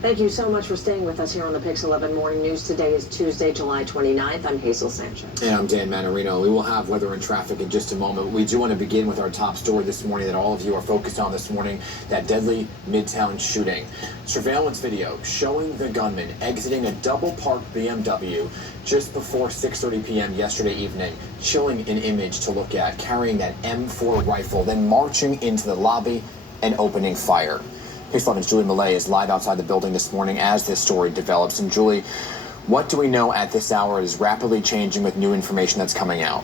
Thank you so much for staying with us here on the Pix 11 Morning News. Today is Tuesday, July 29th. I'm Hazel Sanchez. And I'm Dan Manarino. We will have weather and traffic in just a moment. We do want to begin with our top story this morning that all of you are focused on this morning, that deadly Midtown shooting. Surveillance video showing the gunman exiting a double-parked BMW just before 6:30 p.m. yesterday evening. Chilling an image to look at, carrying that M4 rifle, then marching into the lobby and opening fire. Pix 11's Julie Millet is live outside the building this morning as this story develops. And Julie, what do we know at this hour? It is rapidly changing with new information that's coming out.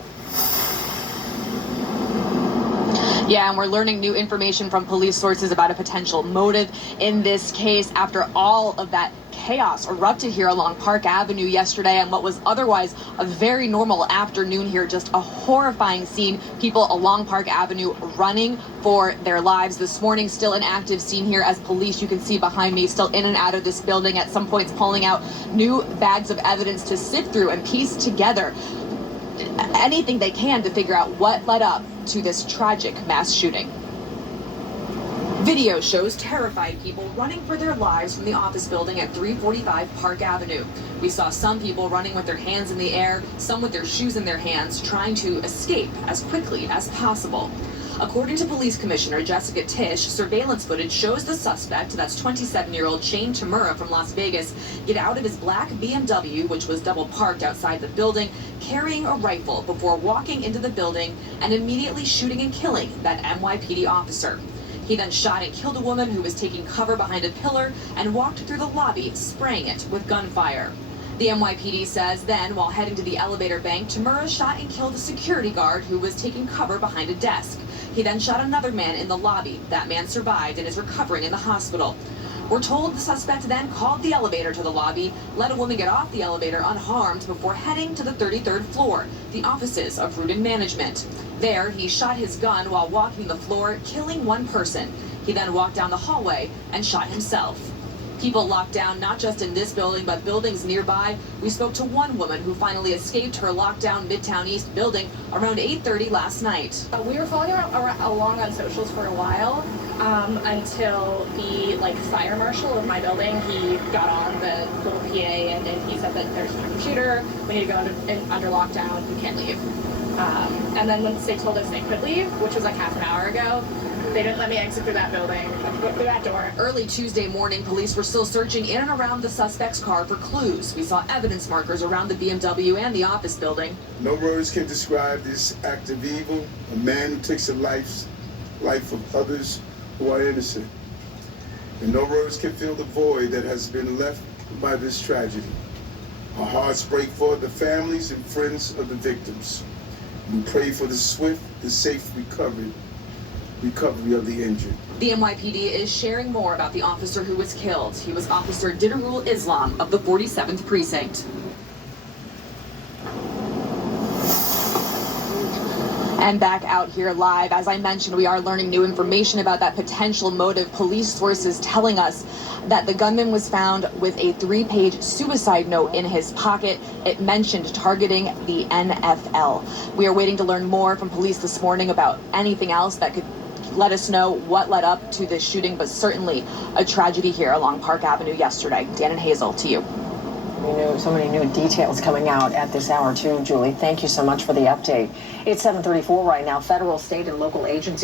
Yeah, and we're learning new information from police sources about a potential motive in this case after all of that chaos erupted here along Park Avenue yesterday and what was otherwise a very normal afternoon here. Just a horrifying scene. People along Park Avenue running for their lives. This morning, still an active scene here as police, you can see behind me, still in and out of this building, at some points pulling out new bags of evidence to sift through and piece together anything they can to figure out what led up to this tragic mass shooting. Video shows terrified people running for their lives from the office building at 345 Park Avenue. We saw some people running with their hands in the air, some with their shoes in their hands, trying to escape as quickly as possible. According to Police Commissioner Jessica Tisch, surveillance footage shows the suspect, that's 27-year-old Shane Tamura from Las Vegas, get out of his black BMW, which was double parked outside the building, carrying a rifle before walking into the building and immediately shooting and killing that NYPD officer. He then shot and killed a woman who was taking cover behind a pillar and walked through the lobby, spraying it with gunfire. The NYPD says then, while heading to the elevator bank, Tamura shot and killed a security guard who was taking cover behind a desk. He then shot another man in the lobby. That man survived and is recovering in the hospital. We're told the suspect then called the elevator to the lobby, let a woman get off the elevator unharmed before heading to the 33rd floor, the offices of Rudin Management. There, he shot his gun while walking the floor, killing one person. He then walked down the hallway and shot himself. People locked down not just in this building, but buildings nearby. We spoke to one woman who finally escaped her lockdown Midtown East building around 8:30 last night. We were following along on socials for a while until the fire marshal of my building, he got on the little PA and he said that there's no computer, we need to go under lockdown, you can't leave. And then once they told us they could leave, which was like half an hour ago, they didn't let me exit through that building, through that door. Early Tuesday morning, police were still searching in and around the suspect's car for clues. We saw evidence markers around the BMW and the office building. No words can describe this act of evil, a man who takes the life of others who are innocent. And no words can fill the void that has been left by this tragedy. Our hearts break for the families and friends of the victims. We pray for the swift, the safe recovery of the injured. The NYPD is sharing more about the officer who was killed. He was Officer Dinarul Islam of the 47th Precinct. And back out here live, as I mentioned, we are learning new information about that potential motive. Police sources telling us that the gunman was found with a 3-page suicide note in his pocket. It mentioned targeting the NFL. We are waiting to learn more from police this morning about anything else that could let us know what led up to this shooting, but certainly a tragedy here along Park Avenue yesterday. Dan and Hazel, to you. So many new details coming out at this hour too, Julie. Thank you so much for the update. It's 7:34 right now. Federal, state, and local agencies